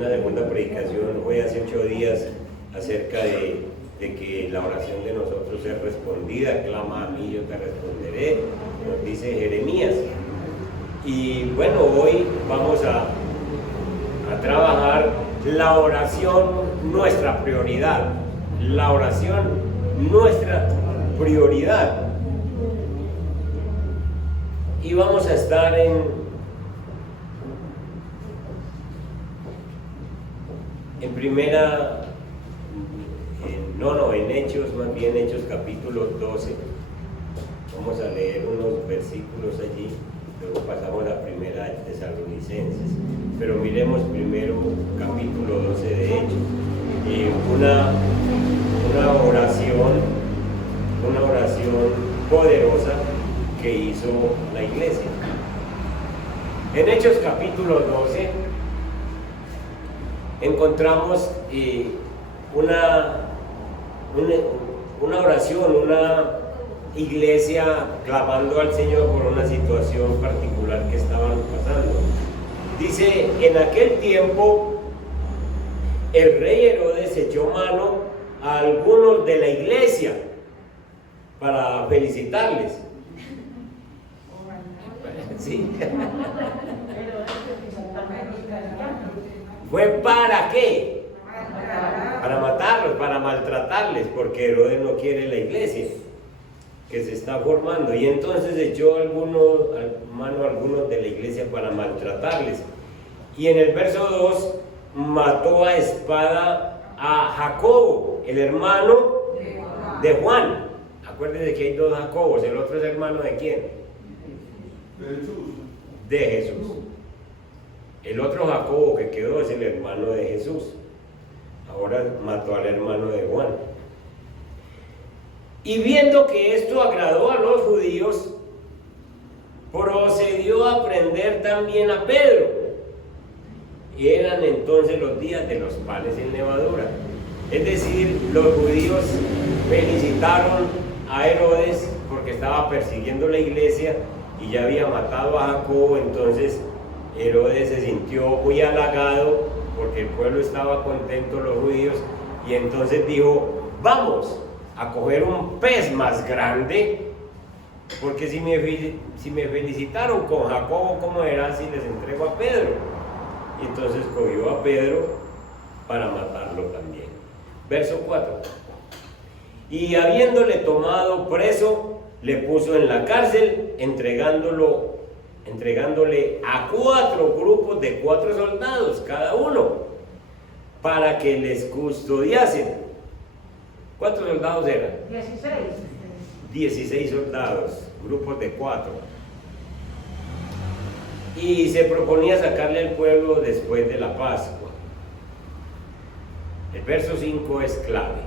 una segunda predicación fue hace 8 días acerca de que la oración de nosotros es respondida. Clama a mí, yo te responderé, nos dice Jeremías. Y bueno, hoy vamos a trabajar la oración, nuestra prioridad. La oración, nuestra prioridad. Y vamos a estar en Hechos, más bien Hechos capítulo 12. Vamos a leer unos versículos allí, luego pasamos a primera de Tesalonicenses, pero miremos primero capítulo 12 de Hechos. Una oración poderosa que hizo la iglesia. En Hechos capítulo 12 encontramos una oración, una iglesia clamando al Señor por una situación particular que estaban pasando. Dice, en aquel tiempo el rey Herodes echó mano a algunos de la iglesia para felicitarles. ¿Sí? ¿Fue para qué? Para matarlos, para maltratarles, porque Herodes no quiere la iglesia que se está formando. Y entonces echó mano a algunos de la iglesia para maltratarles. Y en el verso 2 mató a espada a Jacobo, el hermano de Juan. Acuérdense que hay dos Jacobos. ¿El otro es hermano de quién? De Jesús. El otro Jacobo que quedó es el hermano de Jesús. Ahora mató al hermano de Juan. Y viendo que esto agradó a los judíos, procedió a prender también a Pedro. Y eran entonces los días de los panes sin levadura. Es decir, los judíos felicitaron a Herodes porque estaba persiguiendo la iglesia y ya había matado a Jacobo. Entonces Herodes se sintió muy halagado porque el pueblo estaba contento, los judíos, y entonces dijo, vamos a coger un pez más grande, porque si me felicitaron con Jacobo, ¿cómo era si les entrego a Pedro? Y entonces cogió a Pedro para matarlo también. Verso 4. Y habiéndole tomado preso, le puso en la cárcel, entregándole a 4 grupos de 4 soldados cada uno, para que les custodiasen. ¿Cuántos soldados eran? 16 soldados, grupos de 4. Y se proponía sacarle al pueblo después de la Pascua. El verso 5 es clave.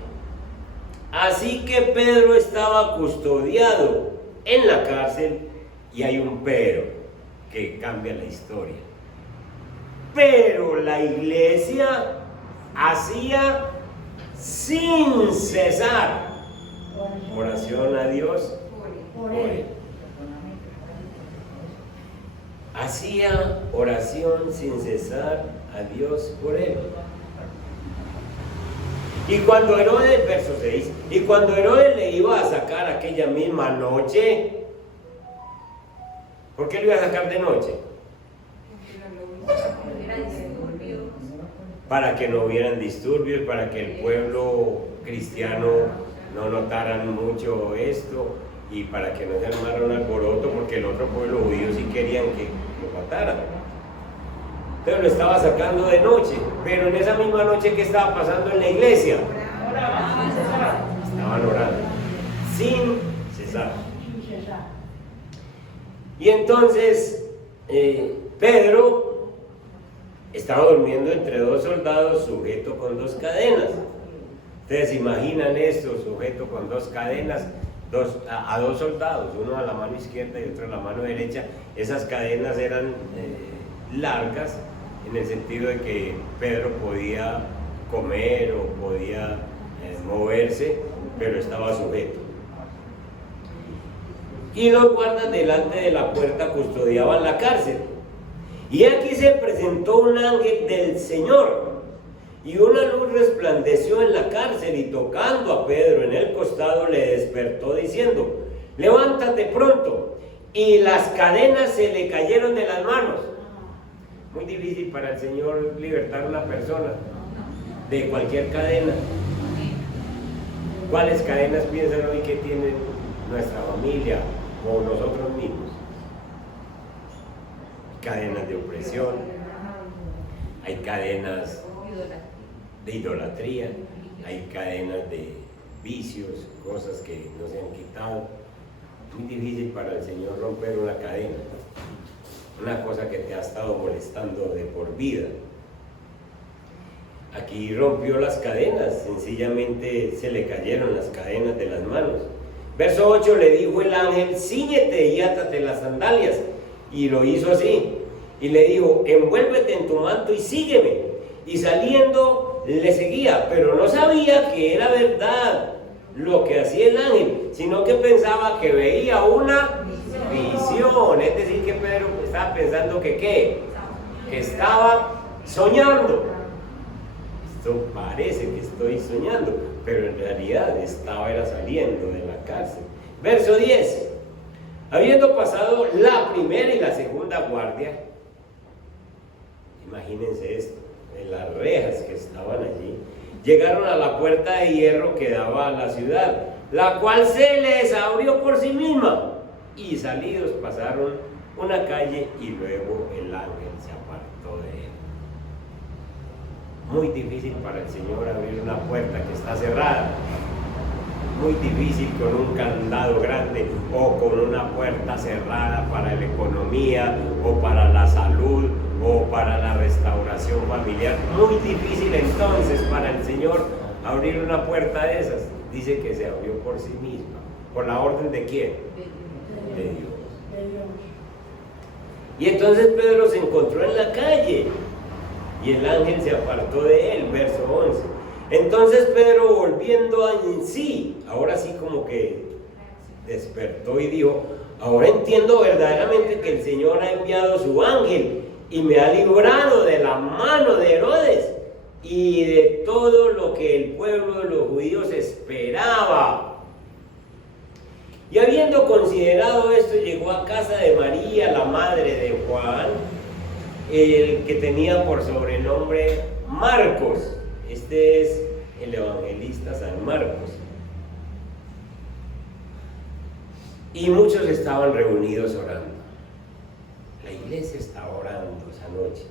Así que Pedro estaba custodiado en la cárcel, y hay un pero que cambia la historia. Pero la iglesia hacía sin cesar oración a Dios por él. Hacía oración sin cesar a Dios por él. Y cuando Herodes, verso 6, y cuando Herodes le iba a sacar aquella misma noche, ¿por qué lo iba a sacar de noche? Para que no hubieran disturbios, para que el pueblo cristiano no notaran mucho esto, y para que no se armara un alboroto, porque el otro pueblo judío sí querían que lo mataran. Entonces lo estaba sacando de noche, pero en esa misma noche, ¿qué estaba pasando en la iglesia? Estaban orando sin cesar. Y entonces Pedro estaba durmiendo entre 2 soldados, sujeto con 2 cadenas. Ustedes imaginan esto, sujeto con 2 cadenas, a 2 soldados, uno a la mano izquierda y otro a la mano derecha. Esas cadenas eran largas, en el sentido de que Pedro podía comer o podía moverse, pero estaba sujeto. Y los guardas delante de la puerta custodiaban la cárcel. Y aquí se presentó un ángel del Señor, y una luz resplandeció en la cárcel, y tocando a Pedro en el costado le despertó diciendo: levántate pronto. Y las cadenas se le cayeron de las manos. Muy difícil para el Señor libertar a una persona de cualquier cadena. ¿Cuáles cadenas piensan hoy que tienen nuestra familia o nosotros mismos? Cadenas de opresión, hay cadenas de idolatría, hay cadenas de vicios, cosas que no se han quitado. Muy difícil para el Señor romper una cadena, una cosa que te ha estado molestando de por vida. Aquí rompió las cadenas, sencillamente se le cayeron las cadenas de las manos. Verso 8: le dijo el ángel: cíñete y átate las sandalias. Y lo hizo así. Y le dijo: envuélvete en tu manto y sígueme. Y saliendo le seguía, pero no sabía que era verdad lo que hacía el ángel, sino que pensaba que veía una visión. Es decir, que Pedro estaba pensando que ¿qué? Que estaba soñando. Esto parece que estoy soñando, pero en realidad era saliendo de la cárcel. Verso 10: habiendo pasado la primera y la segunda guardia, imagínense esto, en las rejas que estaban allí, llegaron a la puerta de hierro que daba a la ciudad, la cual se les abrió por sí misma, y salidos pasaron una calle, y luego el ángel se apartó de él. Muy difícil para el Señor abrir una puerta que está cerrada. Muy difícil con un candado grande, o con una puerta cerrada para la economía, o para la salud, o para la restauración familiar. Muy difícil entonces para el Señor abrir una puerta de esas. Dice que se abrió por sí misma. ¿Por la orden de quién? De Dios. Y entonces Pedro se encontró en la calle, y el ángel se apartó de él. Verso 11: entonces Pedro, volviendo en sí, ahora sí como que despertó y dijo: ahora entiendo verdaderamente que el Señor ha enviado su ángel y me ha librado de la mano de Herodes y de todo lo que el pueblo de los judíos esperaba. Y habiendo considerado esto, llegó a casa de María, la madre de Juan, el que tenía por sobrenombre Marcos. Este es el evangelista San Marcos. Y muchos estaban reunidos orando. La iglesia estaba orando esa noche.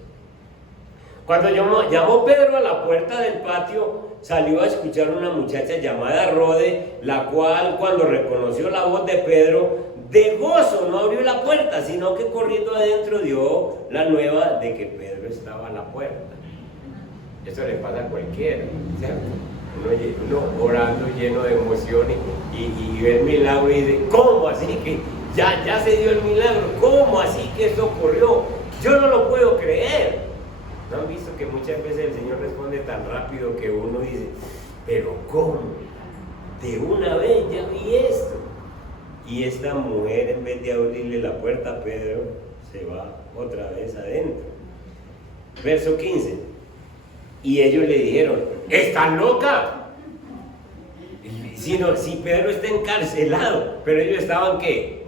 Cuando llamó Pedro a la puerta del patio, salió a escuchar una muchacha llamada Rode, la cual, cuando reconoció la voz de Pedro, de gozo no abrió la puerta, sino que corriendo adentro dio la nueva de que Pedro estaba a la puerta. Eso le pasa a cualquiera, ¿cierto? Uno orando lleno de emoción y ve el milagro y dice: ¿cómo así que ya se dio el milagro? ¿Cómo así que esto ocurrió? Yo no lo puedo creer. ¿No han visto que muchas veces el Señor responde tan rápido que uno dice: pero ¿cómo? De una vez ya vi esto. Y esta mujer, en vez de abrirle la puerta a Pedro, se va otra vez adentro. Verso 15: y ellos le dijeron: ¿estás loca? Si Pedro está encarcelado, pero ellos estaban ¿qué?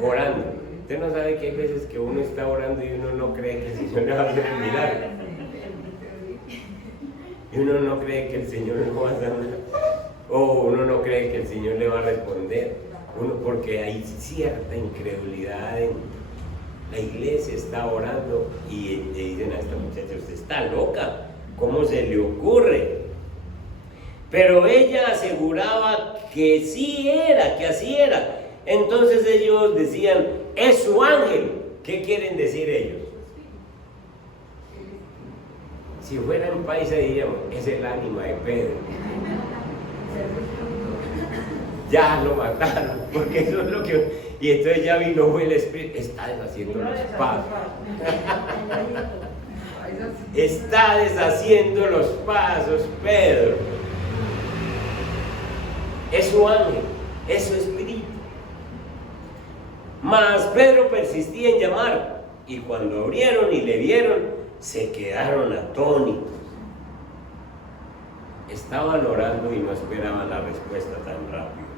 Orando. Usted no sabe que hay veces que uno está orando y uno no cree que el Señor le va a hacer el milagro. Y uno no cree que el Señor le va a hacer nada. O uno no cree que el Señor le va a responder. Porque hay cierta incredulidad adentro. La iglesia está orando y le dicen a esta muchacha: usted está loca, ¿cómo se le ocurre? Pero ella aseguraba que sí era, que así era. Entonces ellos decían: es su ángel. ¿Qué quieren decir ellos? Si fuera en paisa diríamos: es el ánima de Pedro. Ya lo mataron, porque eso es lo que... Y entonces ya vino el Espíritu, está deshaciendo los pasos. Está deshaciendo los pasos, Pedro. Es su ángel, es su espíritu. Mas Pedro persistía en llamar: y cuando abrieron y le vieron, se quedaron atónitos. Estaban orando y no esperaban la respuesta tan rápido.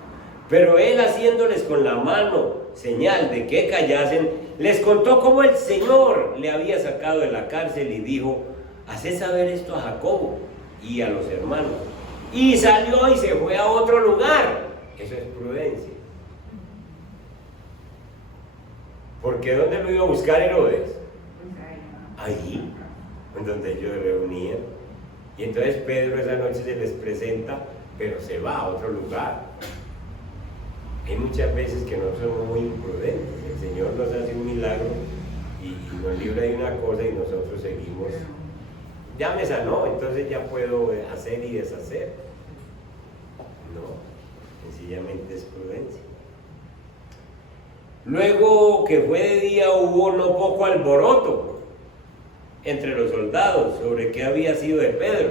Pero él, haciéndoles con la mano señal de que callasen, les contó cómo el Señor le había sacado de la cárcel y dijo: haced saber esto a Jacobo y a los hermanos. Y salió y se fue a otro lugar. Eso es prudencia. Porque ¿dónde lo iba a buscar Herodes? Ahí, en donde ellos se reunían. Y entonces Pedro esa noche se les presenta, pero se va a otro lugar. Hay muchas veces que no somos muy imprudentes. El Señor nos hace un milagro y nos libra de una cosa y nosotros seguimos. Ya me sanó, entonces ya puedo hacer y deshacer. No, sencillamente es prudencia. Luego que fue de día, hubo no poco alboroto entre los soldados sobre qué había sido de Pedro.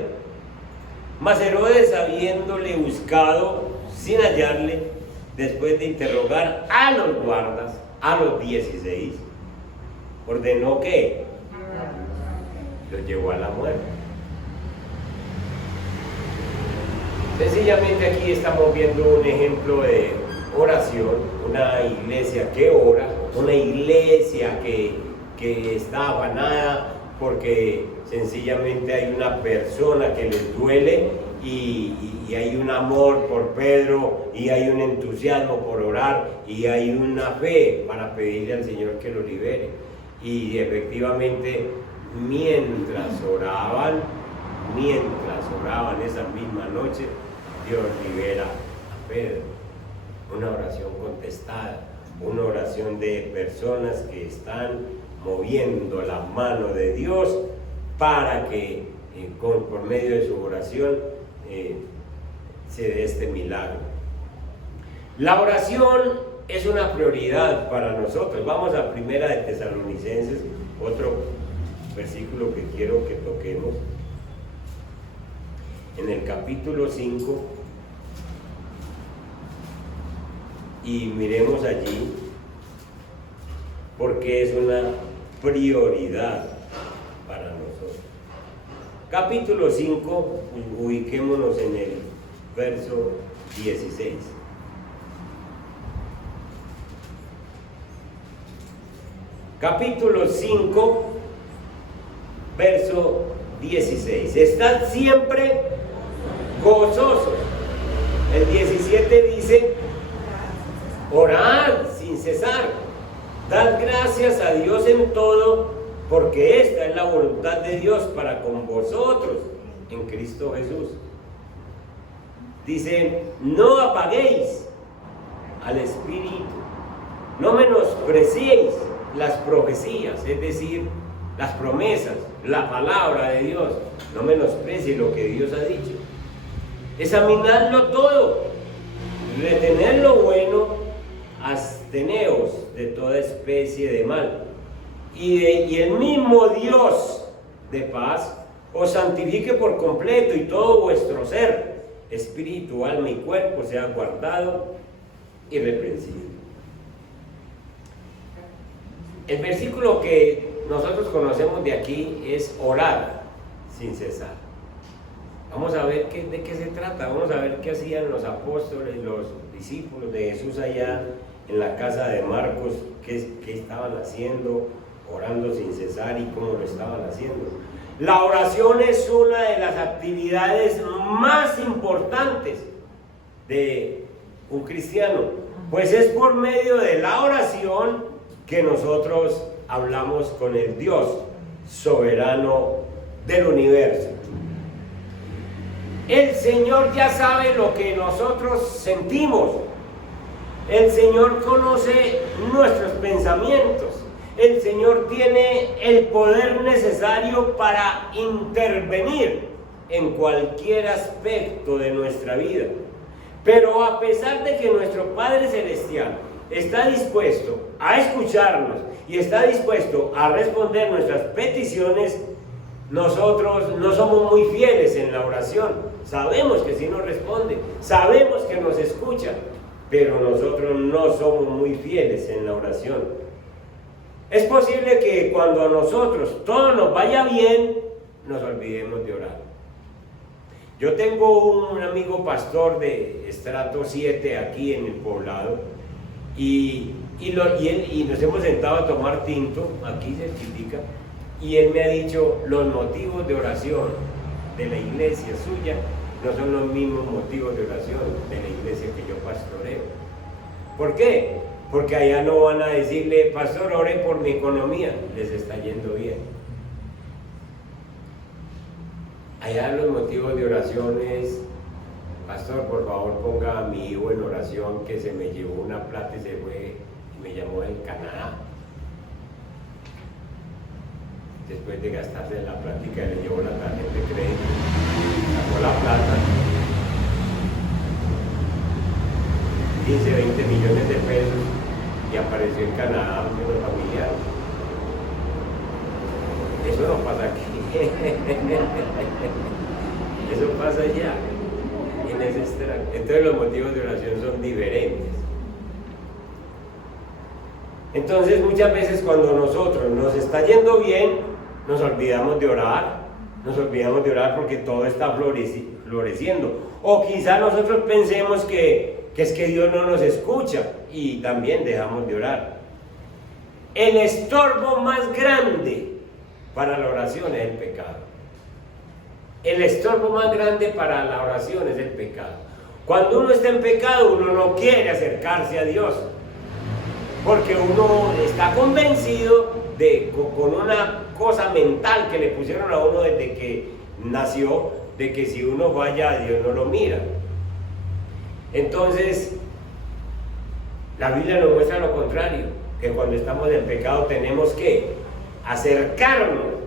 Mas Herodes, habiéndole buscado sin hallarle, después de interrogar a los guardas, a los 16, ordenó que los llevó a la muerte. Sencillamente aquí estamos viendo un ejemplo de oración, una iglesia que ora, una iglesia que está afanada porque sencillamente hay una persona que les duele y hay un amor por Pedro y hay un entusiasmo por orar y hay una fe para pedirle al Señor que lo libere. Y efectivamente, mientras oraban esa misma noche, Dios libera a Pedro. Una oración contestada, una oración de personas que están moviendo la mano de Dios para que por medio de su oración se dé este milagro. La oración es una prioridad para nosotros. Vamos a Primera de Tesalonicenses, otro versículo que quiero que toquemos. En el capítulo 5, y miremos allí, porque es una prioridad para nosotros. Capítulo 5, ubiquémonos en el verso 16. Capítulo 5, verso 16. Estad siempre gozosos. El 17 dice: orad sin cesar. Dad gracias a Dios en todo, porque esta es la voluntad de Dios para con vosotros en Cristo Jesús. Dice: no apaguéis al Espíritu, no menospreciéis las profecías, es decir, las promesas, la palabra de Dios. No menosprecie lo que Dios ha dicho. Examinadlo todo, retened lo bueno, absteneos de toda especie de mal. Y el mismo Dios de paz os santifique por completo, y todo vuestro ser, espíritu, alma y cuerpo, sea guardado irreprensible. El versículo que nosotros conocemos de aquí es orar sin cesar. Vamos a ver de qué se trata. Vamos a ver qué hacían los apóstoles, los discípulos de Jesús allá en la casa de Marcos, qué estaban haciendo, orando sin cesar y cómo lo estaban haciendo. La oración es una de las actividades más importantes de un cristiano, pues es por medio de la oración que nosotros hablamos con el Dios soberano del universo. El Señor ya sabe lo que nosotros sentimos. El Señor conoce nuestros pensamientos. El Señor tiene el poder necesario para intervenir en cualquier aspecto de nuestra vida. Pero a pesar de que nuestro Padre Celestial está dispuesto a escucharnos y está dispuesto a responder nuestras peticiones, nosotros no somos muy fieles en la oración. Sabemos que sí nos responde, sabemos que nos escucha, pero nosotros no somos muy fieles en la oración. Es posible que cuando a nosotros todo nos vaya bien, nos olvidemos de orar. Yo tengo un amigo pastor de estrato 7 aquí en el poblado y nos hemos sentado a tomar tinto aquí cerquita y él me ha dicho: los motivos de oración de la iglesia suya no son los mismos motivos de oración de la iglesia que yo pastoreo. ¿Por qué? Porque allá no van a decirle: pastor, ore por mi economía, les está yendo bien. Allá los motivos de oración es: pastor, por favor ponga a mi hijo en oración que se me llevó una plata y se fue y me llamó del Canadá. Después de gastarse la plática le llevó la tarjeta de crédito, sacó la plata, 15, 20 millones de pesos y apareció en Canadá un número familiar. Eso no pasa aquí. Eso pasa allá, en ese extremo. Entonces los motivos de oración son diferentes. Entonces muchas veces cuando nosotros nos está yendo bien, nos olvidamos de orar. Nos olvidamos de orar porque todo está floreciendo. O quizá nosotros pensemos que es que Dios no nos escucha y también dejamos de orar. El estorbo más grande para la oración es el pecado. El estorbo más grande para la oración es el pecado. Cuando uno está en pecado, uno no quiere acercarse a Dios, porque uno está convencido con una cosa mental que le pusieron a uno desde que nació, de que si uno falla, Dios no lo mira. Entonces, la Biblia nos muestra lo contrario, que cuando estamos en pecado tenemos que acercarnos.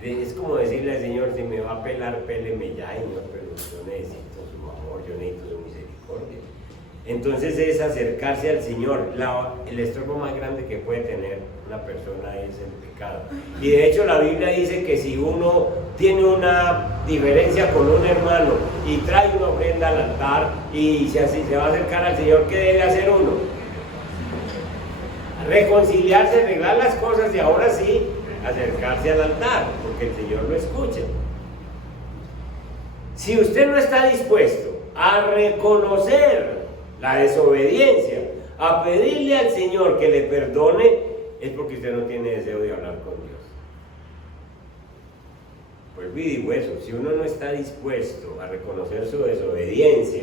Es como decirle al Señor: si me va a pelar, péleme ya, Señor, pero yo necesito su amor, yo necesito su misericordia. Entonces es acercarse al Señor. El estorbo más grande que puede tener una persona es el pecado. Y de hecho la Biblia dice que si uno tiene una diferencia con un hermano y trae una ofrenda al altar y se va a acercar al Señor, ¿qué debe hacer uno? Reconciliarse, arreglar las cosas y ahora sí acercarse al altar, porque el Señor lo escucha. Si usted no está dispuesto a reconocer la desobediencia, a pedirle al Señor que le perdone, es porque usted no tiene deseo de hablar con Dios. Pues y digo eso: si uno no está dispuesto a reconocer su desobediencia,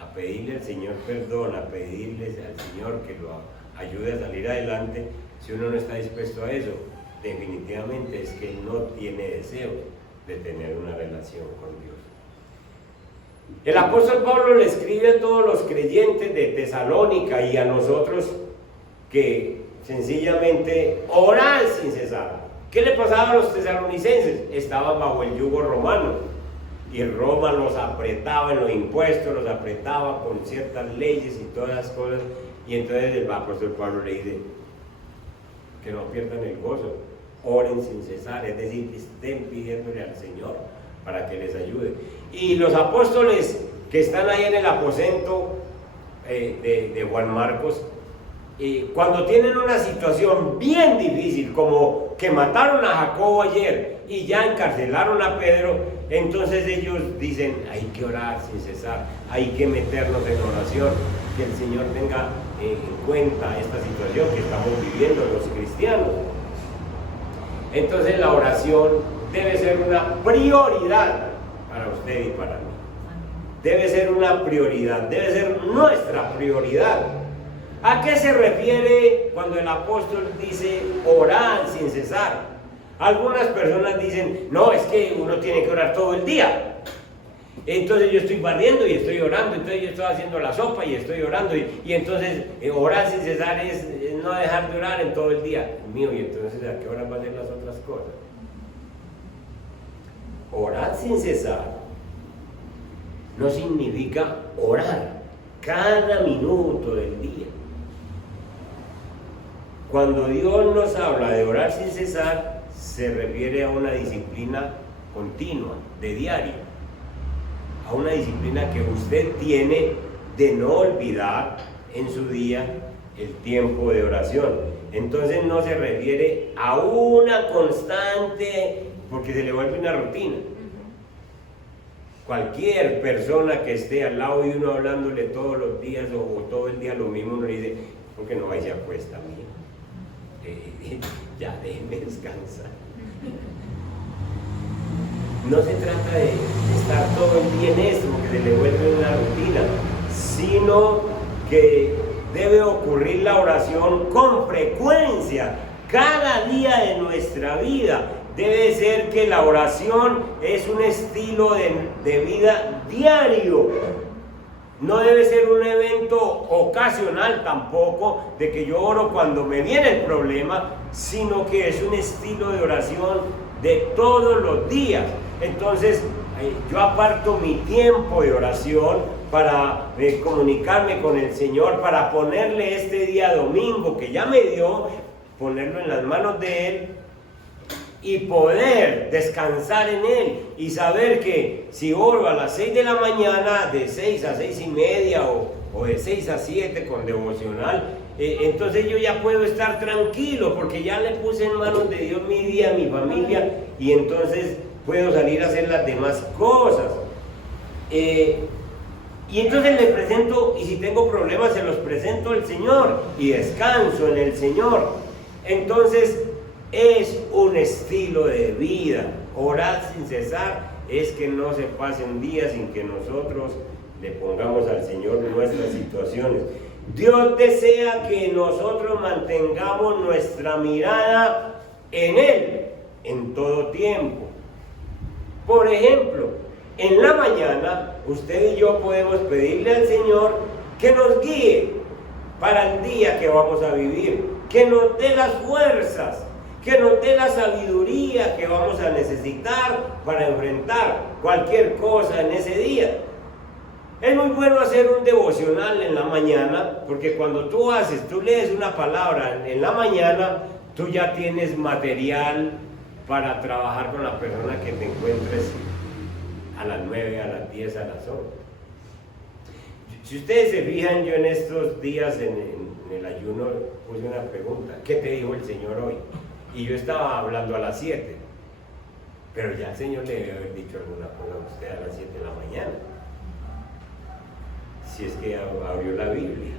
a pedirle al Señor perdón, a pedirle al Señor que lo ayude a salir adelante, si uno no está dispuesto a eso, definitivamente es que no tiene deseo de tener una relación con Dios. El apóstol Pablo le escribe a todos los creyentes de Tesalónica y a nosotros que sencillamente orar sin cesar. ¿Qué le pasaba a los tesalonicenses? Estaban bajo el yugo romano y Roma los apretaba en los impuestos, los apretaba con ciertas leyes y todas las cosas, y entonces el apóstol Pablo le dice que no pierdan el gozo, oren sin cesar, es decir, estén pidiéndole al Señor para que les ayude. Y los apóstoles que están ahí en el aposento de Juan Marcos, cuando tienen una situación bien difícil, como que mataron a Jacobo ayer y ya encarcelaron a Pedro, entonces ellos dicen: hay que orar sin cesar, hay que meternos en oración, que el Señor tenga en cuenta esta situación que estamos viviendo los cristianos. Entonces la oración debe ser una prioridad para usted y para mí. Debe ser una prioridad, debe ser nuestra prioridad. ¿A qué se refiere cuando el apóstol dice orar sin cesar? Algunas personas dicen: no, es que uno tiene que orar todo el día. Entonces yo estoy barriendo y estoy orando, entonces yo estoy haciendo la sopa y estoy orando, y entonces orar sin cesar es no dejar de orar en todo el día. Mío, y entonces ¿a qué hora van a hacer las otras cosas? Orar sin cesar no significa orar cada minuto del día. Cuando Dios nos habla de orar sin cesar, se refiere a una disciplina continua, de diario, a una disciplina que usted tiene de no olvidar en su día el tiempo de oración. entonces no se refiere a una constante, porque se le vuelve una rutina. Cualquier persona que esté al lado de uno hablándole todos los días o todo el día lo mismo, uno le dice, ¿por qué no vais y se acuesta, amigo? Ya déjeme descansar. No se trata de estar todo el día en esto, porque se le vuelve una rutina, sino que debe ocurrir la oración con frecuencia, cada día de nuestra vida. Debe ser que la oración es un estilo de vida diario. No debe ser un evento ocasional tampoco, de que yo oro cuando me viene el problema, sino que es un estilo de oración de todos los días. Entonces, yo aparto mi tiempo de oración para comunicarme con el Señor, para ponerle este día domingo que ya me dio, ponerlo en las manos de Él y poder descansar en Él y saber que si oro a las 6 de la mañana, de 6 a 6 y media o de 6 a 7 con devocional, entonces yo ya puedo estar tranquilo porque ya le puse en manos de Dios mi día, mi familia, y entonces puedo salir a hacer las demás cosas. Y entonces le presento, y si tengo problemas se los presento al Señor y descanso en el Señor. Entonces es un estilo de vida. Orar sin cesar es que no se pase un día sin que nosotros le pongamos al Señor nuestras situaciones. Dios desea que nosotros mantengamos nuestra mirada en Él en todo tiempo. Por ejemplo, en la mañana usted y yo podemos pedirle al Señor que nos guíe para el día que vamos a vivir, que nos dé las fuerzas, que nos dé la sabiduría que vamos a necesitar para enfrentar cualquier cosa en ese día. Es muy bueno hacer un devocional en la mañana, porque cuando tú lees una palabra en la mañana, tú ya tienes material para trabajar con la persona que te encuentres a las 9, a las 10, a las 11. Si ustedes se fijan, yo en estos días en el ayuno puse una pregunta: ¿qué te dijo el Señor hoy? Y yo estaba hablando a las 7, pero ya el Señor le debe haber dicho alguna cosa a usted a las 7 de la mañana, si es que abrió la Biblia.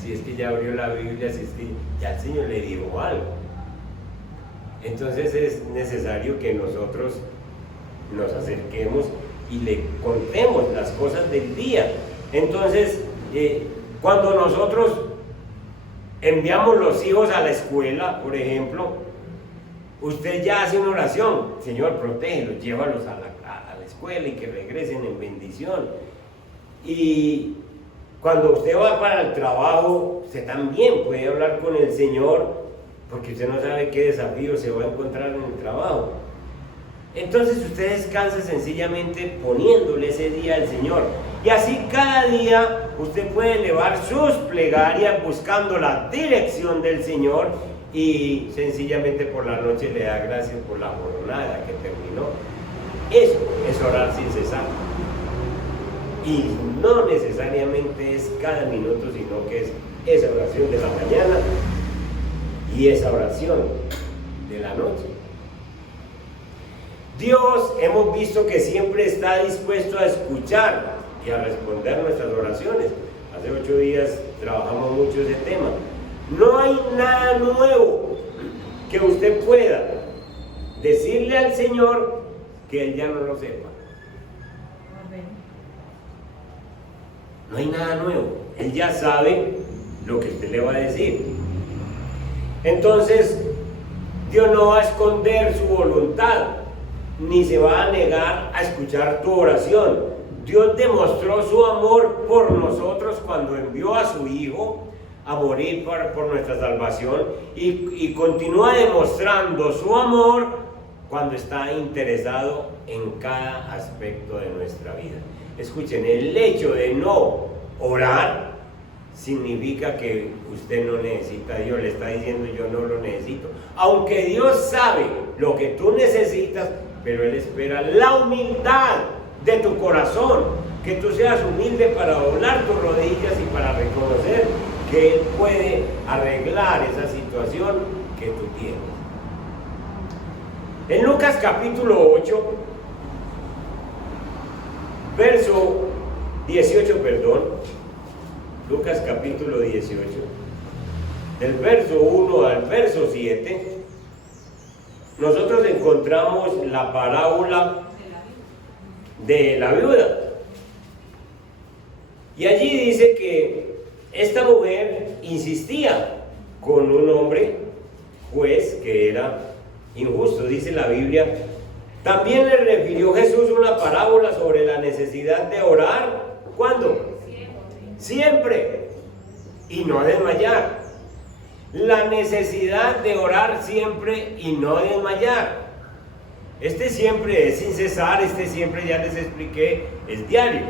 Si es que ya abrió la Biblia, si es que ya el Señor le dijo algo. Entonces es necesario que nosotros nos acerquemos y le contemos las cosas del día. Entonces, cuando nosotros enviamos los hijos a la escuela, por ejemplo, usted ya hace una oración: Señor, protégelos, llévalos a la escuela y que regresen en bendición. Y cuando usted va para el trabajo, usted también puede hablar con el Señor, porque usted no sabe qué desafío se va a encontrar en el trabajo. Entonces usted descansa sencillamente poniéndole ese día al Señor. Y así cada día usted puede elevar sus plegarias buscando la dirección del Señor, y sencillamente por la noche le da gracias por la jornada que terminó. Eso es orar sin cesar. Y no necesariamente es cada minuto, sino que es esa oración de la mañana y esa oración de la noche. Dios, hemos visto que siempre está dispuesto a escuchar y a responder nuestras oraciones. Hace 8 días trabajamos mucho ese tema. No hay nada nuevo que usted pueda decirle al Señor que Él ya no lo sepa. No hay nada nuevo. Él ya sabe lo que usted le va a decir. Entonces, Dios no va a esconder su voluntad, ni se va a negar a escuchar tu oración. Dios demostró su amor por nosotros cuando envió a su Hijo a morir por nuestra salvación, y continúa demostrando su amor cuando está interesado en cada aspecto de nuestra vida. Escuchen, el hecho de no orar significa que usted no necesita a Dios. Le está diciendo: yo no lo necesito. Aunque Dios sabe lo que tú necesitas, pero Él espera la humildad de tu corazón, que tú seas humilde para doblar tus rodillas y para reconocer que Él puede arreglar esa situación que tú tienes. En Lucas capítulo 8, verso 18, Lucas capítulo 18, del verso 1 al verso 7, nosotros encontramos la parábola de la viuda. Y allí dice que esta mujer insistía con un hombre juez que era injusto, dice la Biblia. También le refirió Jesús una parábola sobre la necesidad de orar. ¿Cuándo? Siempre. Y no desmayar. La necesidad de orar siempre y no desmayar. Este siempre es sin cesar, este siempre ya les expliqué, es diario.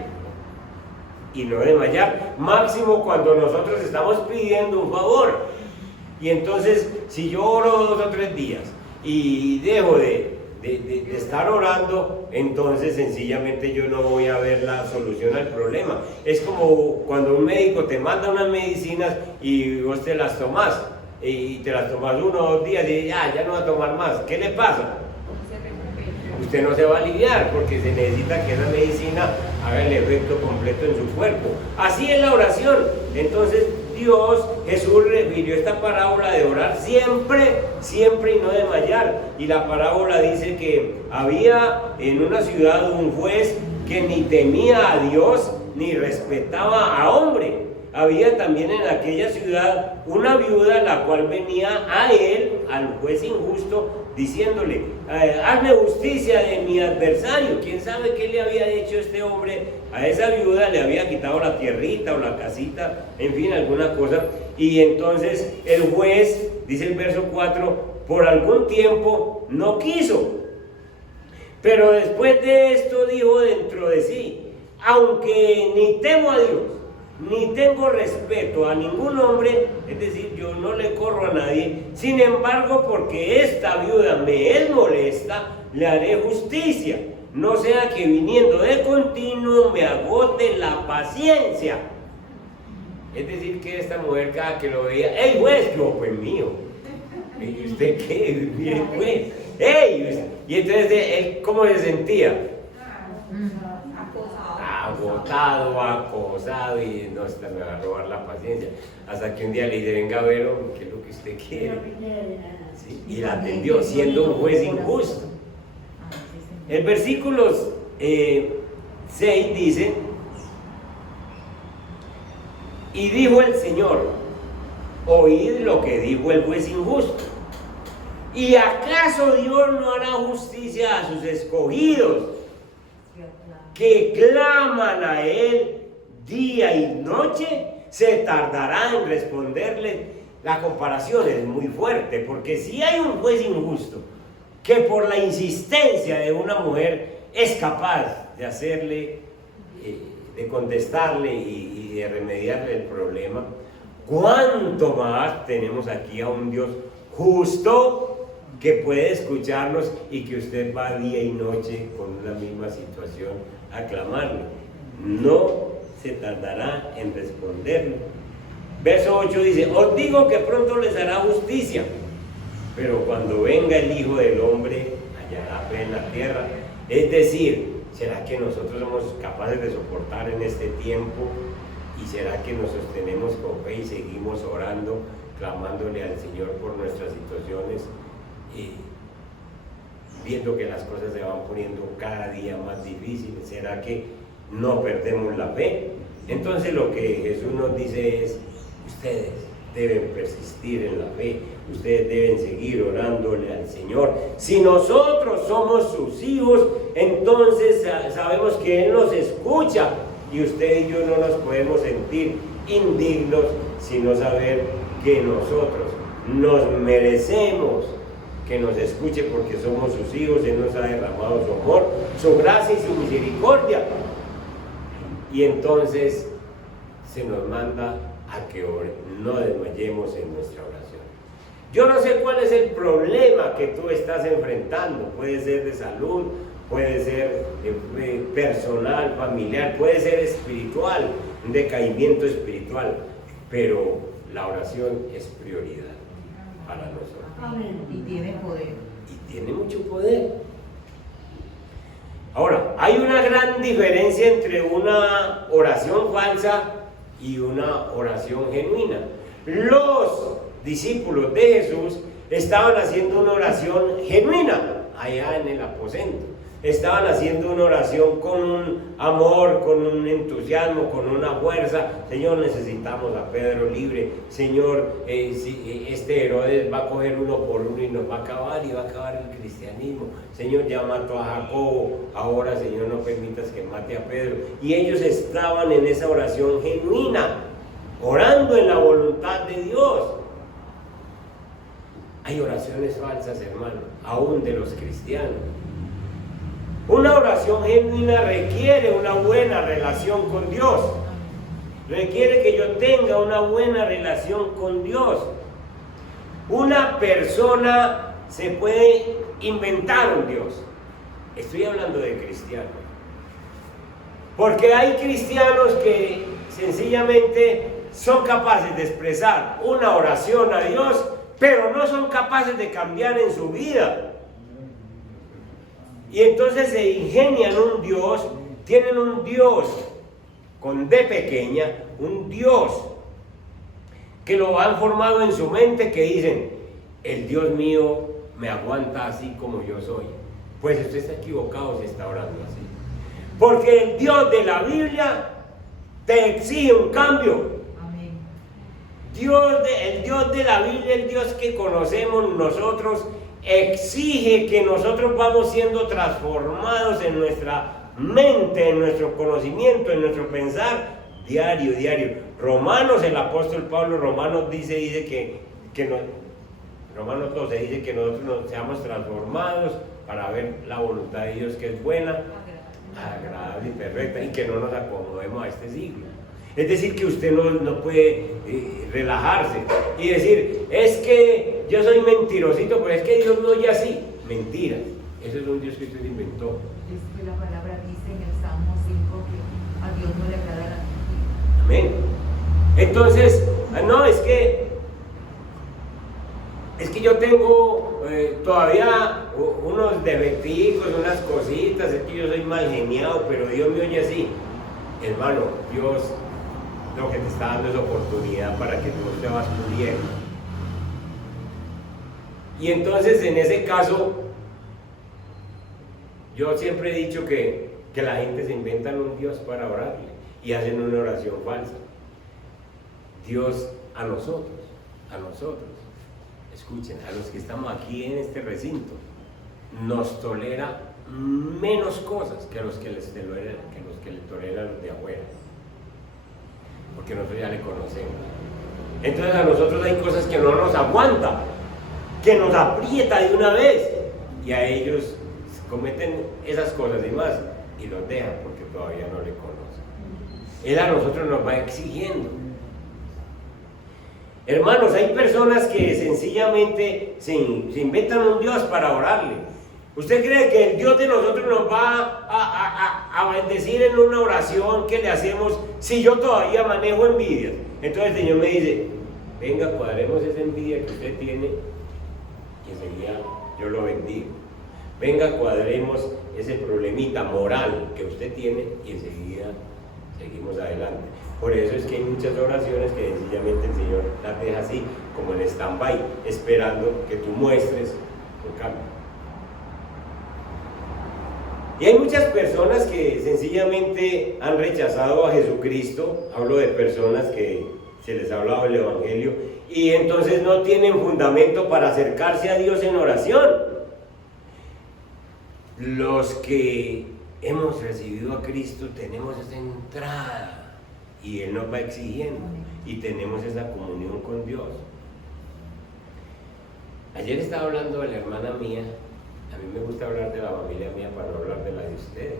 Y no desmayar. Máximo cuando nosotros estamos pidiendo un favor. Y entonces, si yo oro 2 o 3 días y dejo de estar orando, entonces sencillamente yo no voy a ver la solución al problema. Es como cuando un médico te manda unas medicinas y vos te las tomás, y te las tomas 1 o 2 días y ya no va a tomar más. ¿Qué le pasa? Usted no se va a aliviar porque se necesita que esa medicina haga el efecto completo en su cuerpo. Así es la oración. Entonces Jesús refirió esta parábola de orar siempre, siempre y no desmayar. Y la parábola dice que había en una ciudad un juez que ni temía a Dios ni respetaba a hombre. Había también en aquella ciudad una viuda la cual venía a él, al juez injusto, diciéndole: hazme justicia de mi adversario. ¿Quién sabe qué le había hecho este hombre a esa viuda? Le había quitado la tierrita o la casita, en fin, alguna cosa. Y entonces el juez, dice el verso 4, por algún tiempo no quiso. Pero después de esto dijo dentro de sí: aunque ni temo a Dios, ni tengo respeto a ningún hombre, es decir, yo no le corro a nadie, sin embargo, porque esta viuda me es molesta, le haré justicia, no sea que viniendo de continuo me agote la paciencia. Es decir, que esta mujer cada que lo veía: ¡ey, juez! Yo, pues mío. ¿Y usted qué? Bien, juez. ¡Ey! Y entonces él, ¿cómo se sentía? Agotado, acosado, y no, esta me va a robar la paciencia. Hasta que un día le dice: venga a ver, ¿qué es lo que usted quiere? ¿Sí? Y la atendió, siendo un juez injusto. El versículo 6 dice: y dijo el Señor: oíd lo que dijo el juez injusto. ¿Y acaso Dios no hará justicia a sus escogidos, que claman a Él día y noche? ¿Se tardará en responderle? La comparación es muy fuerte, porque si hay un juez injusto que por la insistencia de una mujer es capaz de hacerle, de contestarle y de remediarle el problema, ¿cuánto más tenemos aquí a un Dios justo que puede escucharnos y que usted va día y noche con una misma situación a clamarle? No se tardará en responderle. Verso 8 dice: os digo que pronto les hará justicia, pero cuando venga el Hijo del Hombre hallará fe en la tierra. Es decir, ¿será que nosotros somos capaces de soportar en este tiempo? ¿Y será que nos sostenemos con fe y seguimos orando, clamándole al Señor por nuestras situaciones, viendo que las cosas se van poniendo cada día más difíciles? ¿Será que no perdemos la fe? Entonces lo que Jesús nos dice es: ustedes deben persistir en la fe, ustedes deben seguir orándole al Señor. Si nosotros somos sus hijos, entonces sabemos que Él nos escucha, y usted y yo no nos podemos sentir indignos, sino saber que nosotros nos merecemos que nos escuche, porque somos sus hijos. Él nos ha derramado su amor, su gracia y su misericordia, y entonces se nos manda a que no desmayemos en nuestra oración. Yo no sé cuál es el problema que tú estás enfrentando. Puede ser de salud, puede ser personal, familiar, puede ser espiritual, un decaimiento espiritual, pero la oración es prioridad para nosotros. Amén. Y tiene poder. Y tiene mucho poder. Ahora, hay una gran diferencia entre una oración falsa y una oración genuina. Los discípulos de Jesús estaban haciendo una oración genuina allá en el aposento. Estaban haciendo una oración con un amor, con un entusiasmo, con una fuerza. Señor, necesitamos a Pedro libre. Señor, este Herodes va a coger uno por uno y nos va a acabar, y va a acabar el cristianismo. Señor, ya mató a Jacobo, ahora, Señor, no permitas que mate a Pedro. Y ellos estaban en esa oración genuina, orando en la voluntad de Dios. Hay oraciones falsas, hermano, aún de los cristianos. Una oración genuina requiere una buena relación con Dios. Requiere que yo tenga una buena relación con Dios. Una persona se puede inventar un Dios. Estoy hablando de cristianos. Porque hay cristianos que sencillamente son capaces de expresar una oración a Dios, pero no son capaces de cambiar en su vida. Y entonces se ingenian un Dios, tienen un Dios con D pequeña, un Dios que lo han formado en su mente, que dicen, el Dios mío me aguanta así como yo soy. Pues usted está equivocado si está orando así. Porque el Dios de la Biblia te exige un cambio. Amén. El Dios de la Biblia, el Dios que conocemos nosotros, exige que nosotros vamos siendo transformados en nuestra mente, en nuestro conocimiento, en nuestro pensar diario. Romanos, el apóstol Pablo, Romanos dice que Romanos 12 dice que nosotros nos seamos transformados para ver la voluntad de Dios, que es buena, agradable y perfecta, y que no nos acomodemos a este siglo. Es decir, que usted no puede relajarse y decir, es que yo soy mentirosito, pero es que Dios no oye así. Mentiras. Ese es un Dios que usted inventó. Es que la palabra dice en el Salmo 5 que a Dios no le agrada la mentira. Amén. Entonces, no, es que yo tengo todavía unos defecticos, unas cositas, es que yo soy mal geniado, pero Dios me oye así. Hermano, Dios lo que te está dando es oportunidad para que tú te vas pudiendo. Y entonces, en ese caso, yo siempre he dicho que la gente se inventa un Dios para orarle y hacen una oración falsa. Dios a nosotros, escuchen, a los que estamos aquí en este recinto, nos tolera menos cosas que los que le toleran los de afuera, porque nosotros ya le conocemos. Entonces a nosotros hay cosas que no nos aguanta, que nos aprieta de una vez, y a ellos cometen esas cosas y más, y los dejan porque todavía no le conocen. Él a nosotros nos va exigiendo. Hermanos, hay personas que sencillamente se inventan un Dios para orarle. ¿Usted cree que el Dios de nosotros nos va a bendecir en una oración que le hacemos si yo todavía manejo envidia? Entonces el Señor me dice, venga, cuadremos esa envidia que usted tiene y enseguida yo lo bendigo. Venga, cuadremos ese problemita moral que usted tiene y enseguida seguimos adelante. Por eso es que hay muchas oraciones que sencillamente el Señor las deja así, como en stand-by, esperando que tú muestres tu cambio. Y hay muchas personas que sencillamente han rechazado a Jesucristo. Hablo de personas que se les ha hablado el Evangelio y entonces no tienen fundamento para acercarse a Dios en oración. Los que hemos recibido a Cristo tenemos esa entrada y Él nos va exigiendo y tenemos esa comunión con Dios. Ayer estaba hablando de la hermana mía. A mí me gusta hablar de la familia mía para no hablar de la de ustedes.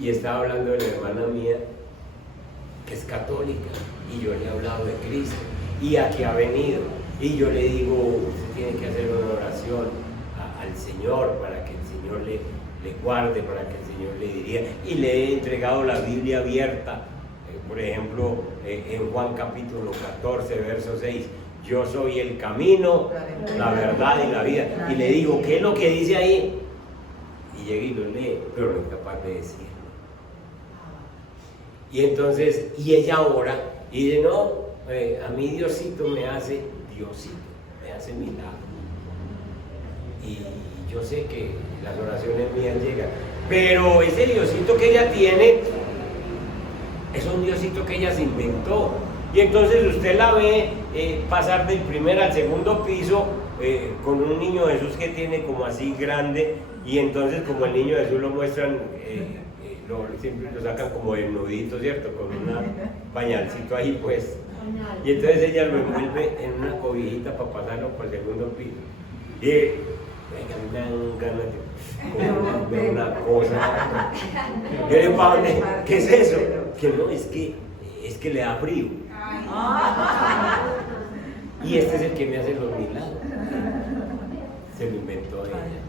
Y estaba hablando de la hermana mía que es católica y yo le he hablado de Cristo y aquí ha venido y yo le digo, usted tiene que hacer una oración al Señor para que el Señor le guarde, para que el Señor le diría, y le he entregado la Biblia abierta Por ejemplo, en Juan capítulo 14, verso 6, yo soy el camino, la verdad y la vida. Y le digo, ¿qué es lo que dice ahí? Y llega y lo lee, pero no es capaz de decirlo. Y entonces, y ella ora y dice, no, a mí Diosito me hace milagro. Y yo sé que las oraciones mías llegan, pero ese Diosito que ella tiene es un Diosito que ella se inventó. Y entonces usted la ve pasar del primer al segundo piso con un niño Jesús que tiene como así grande, y entonces como el niño Jesús lo muestran, siempre lo sacan como desnudito, ¿cierto? Con un pañalcito ahí pues. Y entonces ella lo envuelve en una cobijita para pasarlo por el segundo piso. Y venga, me dan ganas de una cosa. Yo le digo, ¿para dónde? ¿Qué es eso? Que no, es que le da frío. Y este es el que me hace los milagros. Se lo inventó ella.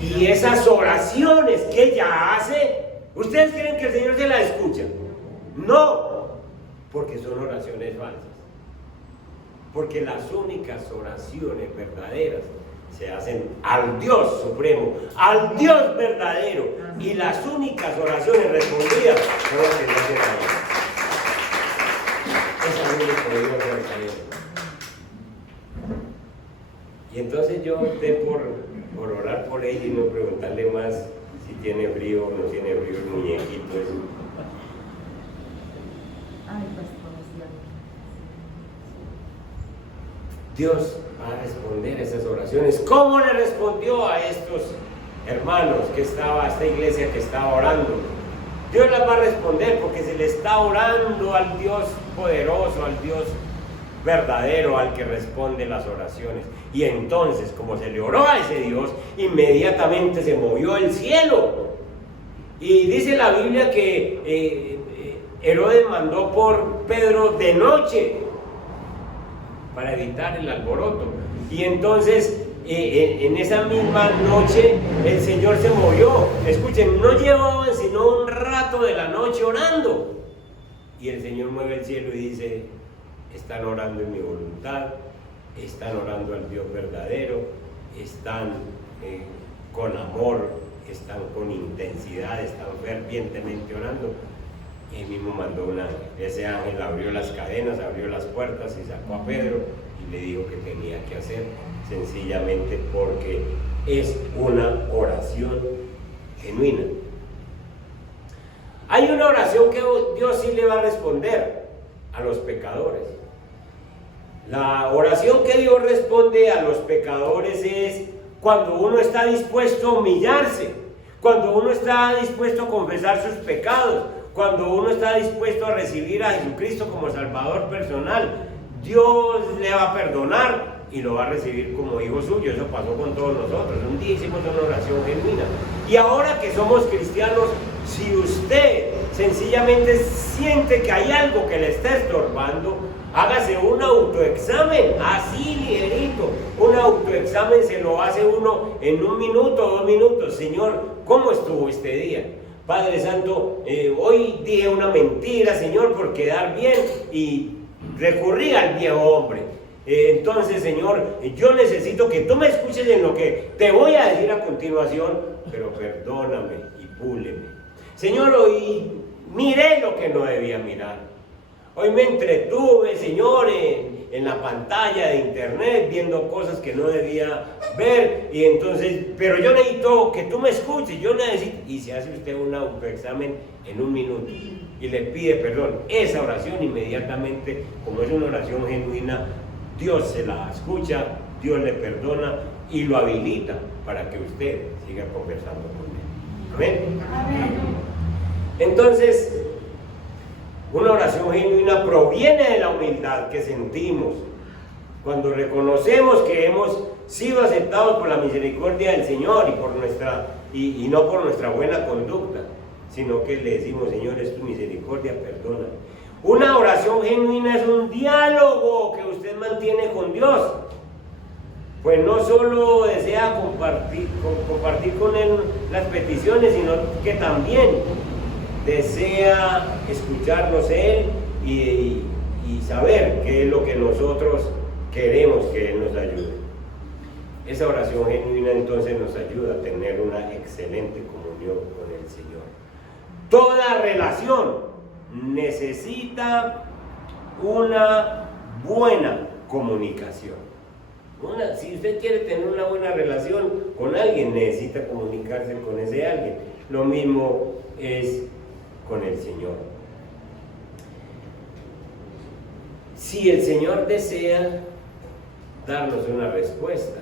Y esas oraciones que ella hace, ¿ustedes creen que el Señor se las escucha? No, porque son oraciones falsas. Porque las únicas oraciones verdaderas se hacen al Dios supremo, al Dios verdadero. Y las únicas oraciones respondidas son las que se hacen a Él. Esa es la única Dios verdadero. Y entonces yo opté por orar por ella y no preguntarle más si tiene frío o no tiene frío el muñequito. Eso. Dios va a responder esas oraciones. ¿Cómo le respondió a estos hermanos a esta iglesia que estaba orando? Dios las va a responder porque se le está orando al Dios poderoso, al Dios verdadero, al que responde las oraciones. Y entonces, como se le oró a ese Dios, inmediatamente se movió el cielo. Y dice la Biblia que Herodes mandó por Pedro de noche para evitar el alboroto. Y entonces, en esa misma noche, el Señor se movió. Escuchen, no llevaban sino un rato de la noche orando. Y el Señor mueve el cielo y dice, están orando en mi voluntad, están orando al Dios verdadero, están con amor, están con intensidad, están fervientemente orando. Y él mismo mandó un ángel. Ese ángel abrió las cadenas, abrió las puertas y sacó a Pedro y le dijo que tenía que hacer, sencillamente porque es una oración genuina. Hay una oración que Dios sí le va a responder a los pecadores. La oración que Dios responde a los pecadores es cuando uno está dispuesto a humillarse, cuando uno está dispuesto a confesar sus pecados, cuando uno está dispuesto a recibir a Jesucristo como Salvador personal. Dios le va a perdonar y lo va a recibir como hijo suyo. Eso pasó con todos nosotros. Un día hicimos una oración genuina. Y ahora que somos cristianos, si usted sencillamente siente que hay algo que le está estorbando, hágase un autoexamen, así ligerito. Un autoexamen se lo hace uno en 1 minuto, 2 minutos. Señor, ¿cómo estuvo este día? Padre Santo, hoy dije una mentira, Señor, por quedar bien y recurrí al viejo hombre. Entonces, Señor, yo necesito que tú me escuches en lo que te voy a decir a continuación, pero perdóname y púleme. Señor, hoy miré lo que no debía mirar. Hoy me entretuve, Señor, en la pantalla de internet viendo cosas que no debía ver, y entonces, pero yo necesito que tú me escuches, yo necesito, y se hace usted un autoexamen en 1 minuto y le pide perdón. Esa oración inmediatamente, como es una oración genuina, Dios se la escucha, Dios le perdona y lo habilita para que usted siga conversando con Él. ¿Amén? Amén. Entonces, una oración genuina proviene de la humildad que sentimos cuando reconocemos que hemos sido aceptados por la misericordia del Señor y no por nuestra buena conducta, sino que le decimos, Señor, es tu misericordia, perdona. Una oración genuina es un diálogo que usted mantiene con Dios, pues no solo desea compartir con Él las peticiones, sino que también desea escucharnos Él y saber qué es lo que nosotros queremos que Él nos ayude. Esa oración genuina entonces nos ayuda a tener una excelente comunión con el Señor. Toda relación necesita una buena comunicación. Si usted quiere tener una buena relación con alguien, necesita comunicarse con ese alguien. Lo mismo es con el Señor. Si el Señor desea darnos una respuesta,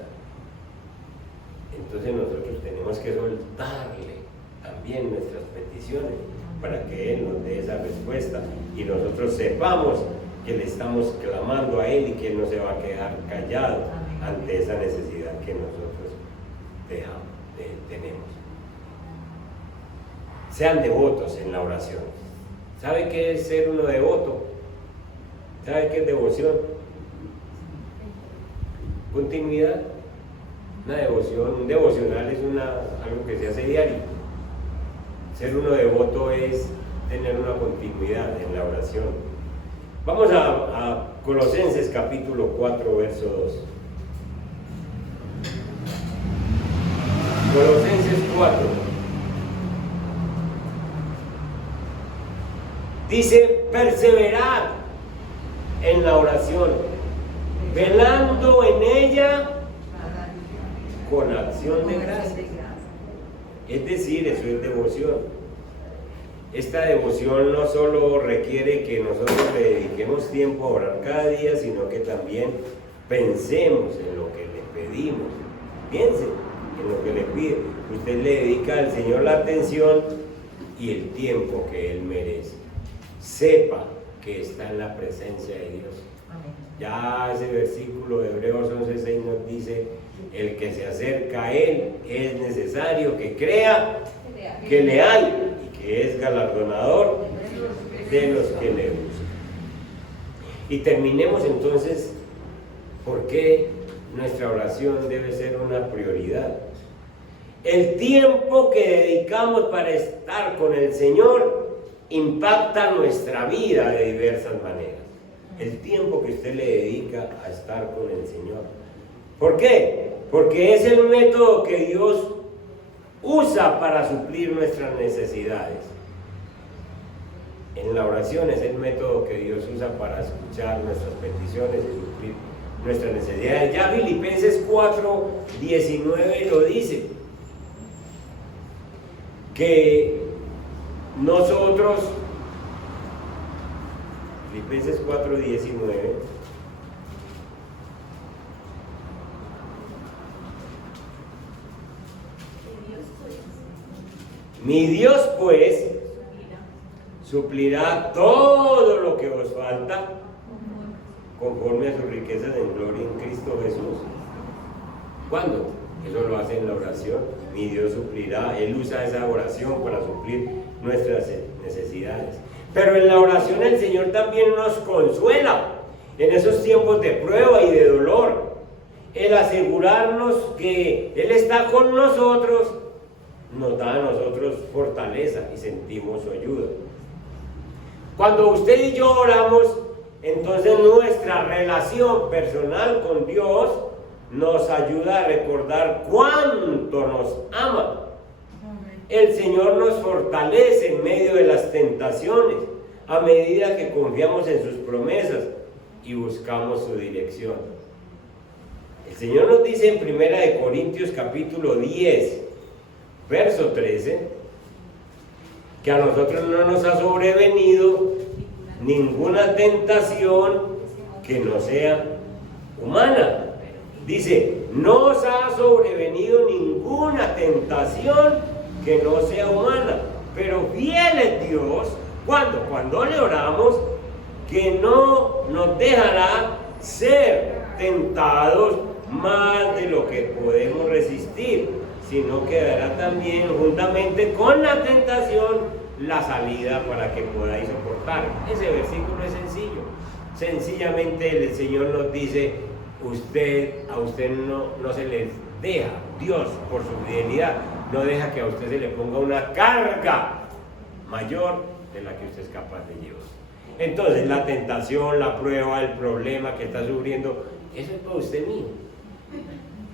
entonces nosotros tenemos que soltarle también nuestras peticiones para que Él nos dé esa respuesta y nosotros sepamos que le estamos clamando a Él y que Él no se va a quedar callado ante esa necesidad que nosotros tenemos. Sean devotos en la oración. ¿Sabe qué es ser uno devoto? ¿Sabe qué es devoción? Continuidad. Una devoción, un devocional es algo que se hace diario. Ser uno devoto es tener una continuidad en la oración. Vamos a Colosenses capítulo 4, verso 2. Colosenses 4. Dice, perseverad en la oración, velando en ella con acción de gracias. Es decir, eso es devoción. Esta devoción no solo requiere que nosotros le dediquemos tiempo a orar cada día, sino que también pensemos en lo que le pedimos. Piense en lo que le pide. Usted le dedica al Señor la atención y el tiempo que Él merece. Sepa que está en la presencia de Dios. Ya ese versículo de Hebreos 11:6 nos dice: el que se acerca a Él es necesario que crea que le hay y que es galardonador de los que le buscan. Y terminemos entonces, ¿por qué nuestra oración debe ser una prioridad? El tiempo que dedicamos para estar con el Señor impacta nuestra vida de diversas maneras. El tiempo que usted le dedica a estar con el Señor. ¿Por qué? Porque es el método que Dios usa para suplir nuestras necesidades. En la oración es el método que Dios usa para escuchar nuestras peticiones y suplir nuestras necesidades. Ya Filipenses 4:19 lo dice, que nosotros, Filipenses 4:19, mi Dios pues suplirá todo lo que os falta conforme a sus riquezas en gloria en Cristo Jesús. ¿Cuándo? Eso lo hace en la oración. Mi Dios suplirá. Él usa esa oración para suplir nuestras necesidades. Pero en la oración el Señor también nos consuela en esos tiempos de prueba y de dolor. El asegurarnos que Él está con nosotros nos da a nosotros fortaleza y sentimos su ayuda. Cuando usted y yo oramos, entonces nuestra relación personal con Dios nos ayuda a recordar cuánto nos ama. El Señor nos fortalece en medio de las tentaciones a medida que confiamos en sus promesas y buscamos su dirección. El Señor nos dice en 1 Corintios capítulo 10, verso 13, que a nosotros no nos ha sobrevenido ninguna tentación que no sea humana. Dice, no os ha sobrevenido ninguna tentación que no sea humana, pero fiel es Dios cuando le oramos, que no nos dejará ser tentados más de lo que podemos resistir, sino que dará también juntamente con la tentación la salida para que podáis soportar. Ese versículo es sencillo. Sencillamente el Señor nos dice, a usted no se le deja, Dios por su fidelidad no deja que a usted se le ponga una carga mayor de la que usted es capaz de llevar. Entonces la tentación, la prueba, el problema que está sufriendo, eso es para usted mío.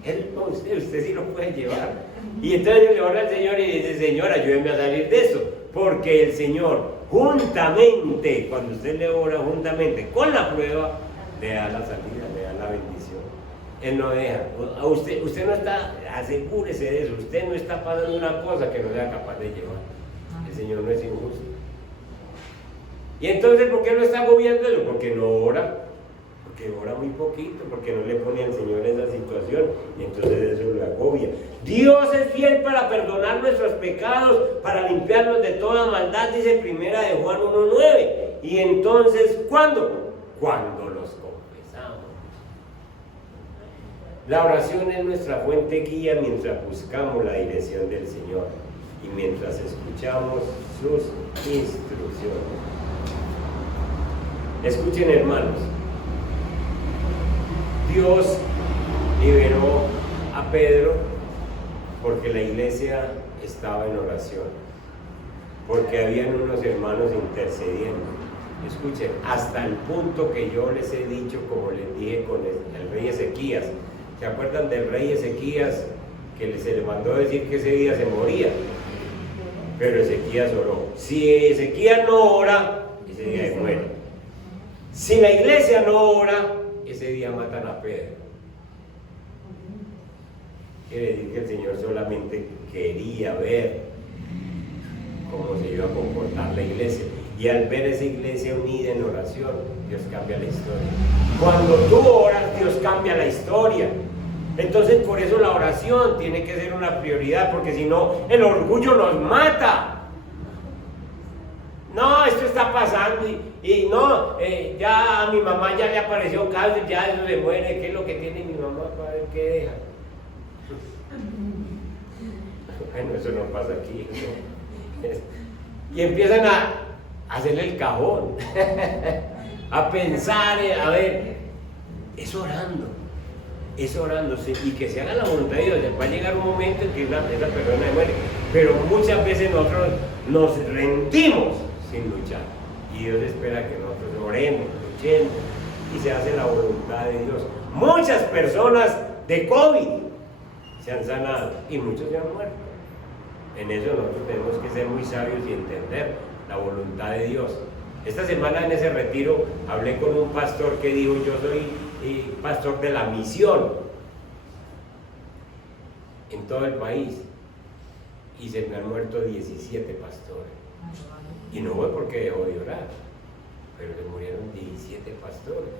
Eso es para usted sí lo puede llevar. Y entonces le ora al Señor y dice: Señor, ayúdeme a salir de eso, porque el Señor juntamente, cuando usted le ora juntamente con la prueba, le da la salida, le da la bendición. Él no deja. A usted no está, asegúrese de eso, usted no está pasando una cosa que no sea capaz de llevar. El Señor no es injusto. Y entonces, ¿por qué no está agobiando eso? Porque no ora, porque ora muy poquito, porque no le pone al Señor esa situación, y entonces eso lo agobia. Dios es fiel para perdonar nuestros pecados, para limpiarnos de toda maldad, dice primera de Juan 1:9. Y entonces, ¿cuándo? Cuando los confesamos. La oración es nuestra fuente guía mientras buscamos la dirección del Señor y mientras escuchamos sus instrucciones. Escuchen, hermanos, Dios liberó a Pedro porque la iglesia estaba en oración, porque habían unos hermanos intercediendo. Escuchen, hasta el punto que yo les he dicho, como les dije con el rey Ezequías. ¿Se acuerdan del rey Ezequías que se le mandó a decir que ese día se moría? Pero Ezequías oró. Si Ezequías no ora, ese día muere. Si la iglesia no ora, ese día matan a Pedro. Quiere decir que el Señor solamente quería ver cómo se iba a comportar la iglesia. Y al ver esa iglesia unida en oración, Dios cambia la historia. Cuando tú oras, Dios cambia la historia. Entonces, por eso la oración tiene que ser una prioridad, porque si no, el orgullo nos mata. No, esto está pasando y no, ya a mi mamá ya le apareció cáncer, ya eso le muere. ¿Qué es lo que tiene mi mamá para ver qué deja? Bueno, eso no pasa aquí. Y empiezan a hacerle el cajón, a pensar, a ver, es orando, y que se haga la voluntad de Dios. Va a llegar un momento en que esa persona muere, pero muchas veces nosotros nos rendimos sin luchar, y Dios espera que nosotros oremos, luchemos, y se hace la voluntad de Dios. Muchas personas de COVID se han sanado, y muchos se han muerto. En eso nosotros tenemos que ser muy sabios y entender la voluntad de Dios. Esta semana en ese retiro hablé con un pastor que dijo: yo soy pastor de la misión en todo el país, y se me han muerto 17 pastores. Y no fue porque dejó de orar, pero se murieron 17 pastores.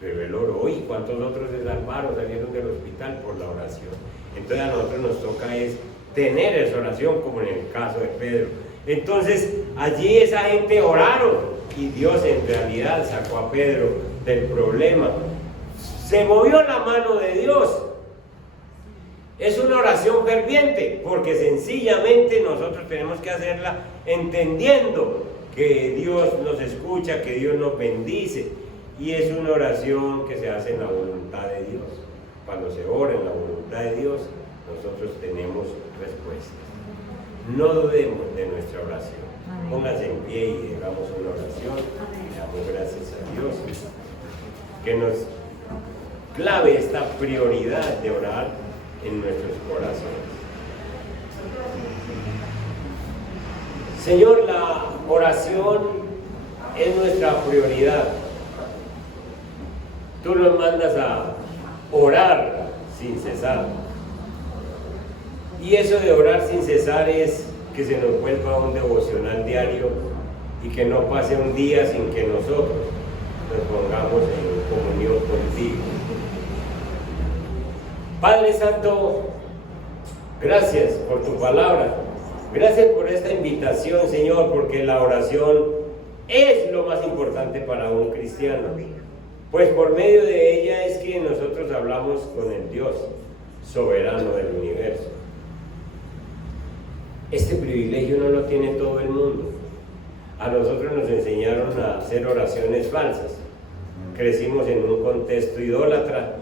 Pero él oró, y cuántos otros se salvaron, salieron del hospital por la oración. Entonces a nosotros nos toca es tener esa oración, como en el caso de Pedro. Entonces allí esa gente oraron, y Dios en realidad sacó a Pedro del problema. Se movió la mano de Dios. Es una oración ferviente, porque sencillamente nosotros tenemos que hacerla entendiendo que Dios nos escucha, que Dios nos bendice, y es una oración que se hace en la voluntad de Dios. Cuando se ora en la voluntad de Dios, nosotros tenemos respuestas. No dudemos de nuestra oración. Pónganse en pie y hagamos una oración. Le damos gracias a Dios que nos clave esta prioridad de orar en nuestros corazones. Señor, la oración es nuestra prioridad. Tú nos mandas a orar sin cesar. Y eso de orar sin cesar es que se nos vuelva un devocional diario, y que no pase un día sin que nosotros nos pongamos en comunión contigo. Padre Santo, gracias por tu palabra. Gracias por esta invitación, Señor, porque la oración es lo más importante para un cristiano. Pues por medio de ella es que nosotros hablamos con el Dios soberano del universo. Este privilegio no lo tiene todo el mundo. A nosotros nos enseñaron a hacer oraciones falsas. Crecimos en un contexto idólatra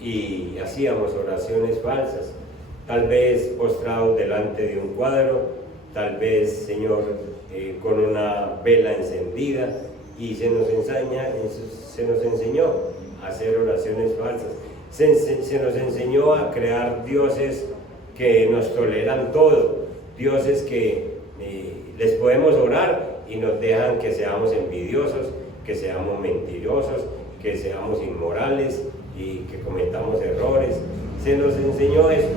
y hacíamos oraciones falsas, tal vez postrados delante de un cuadro, tal vez, Señor, con una vela encendida, y se nos enseñó a hacer oraciones falsas. Se nos enseñó a crear dioses que nos toleran todo, dioses que les podemos orar y nos dejan que seamos envidiosos, que seamos mentirosos, que seamos inmorales y que cometamos errores. Se nos enseñó eso.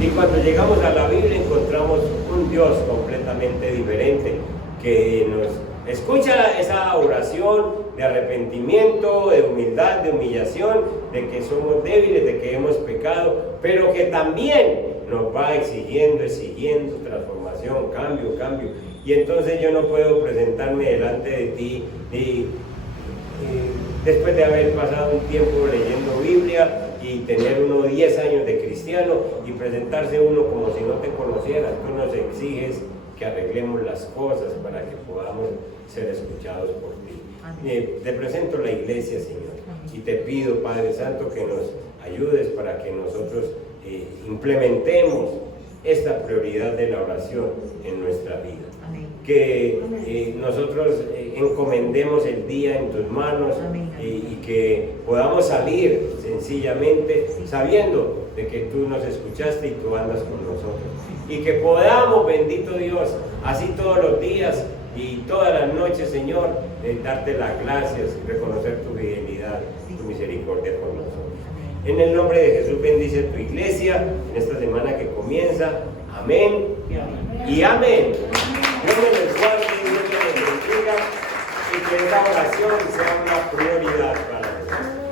Y cuando llegamos a la Biblia encontramos un Dios completamente diferente, que nos escucha esa oración de arrepentimiento, de humildad, de humillación, de que somos débiles, de que hemos pecado, pero que también nos va exigiendo transformación, cambio. Y entonces yo no puedo presentarme delante de ti y después de haber pasado un tiempo leyendo Biblia y tener uno 10 años de cristiano y presentarse uno como si no te conociera. Tú nos exiges que arreglemos las cosas para que podamos ser escuchados por ti. Te presento la iglesia, Señor, y te pido, Padre Santo, que nos ayudes para que nosotros implementemos esta prioridad de la oración en nuestra vida. Que nosotros encomendemos el día en tus manos y que podamos salir sencillamente sabiendo de que tú nos escuchaste y tú andas con nosotros. Y que podamos, bendito Dios, así todos los días y todas las noches, Señor, darte las gracias, reconocer tu fidelidad, tu misericordia con nosotros. En el nombre de Jesús bendice tu iglesia en esta semana que comienza. Amén y amén. Dios me les guarde, Dios me les bendiga y que esta oración sea una prioridad para nosotros.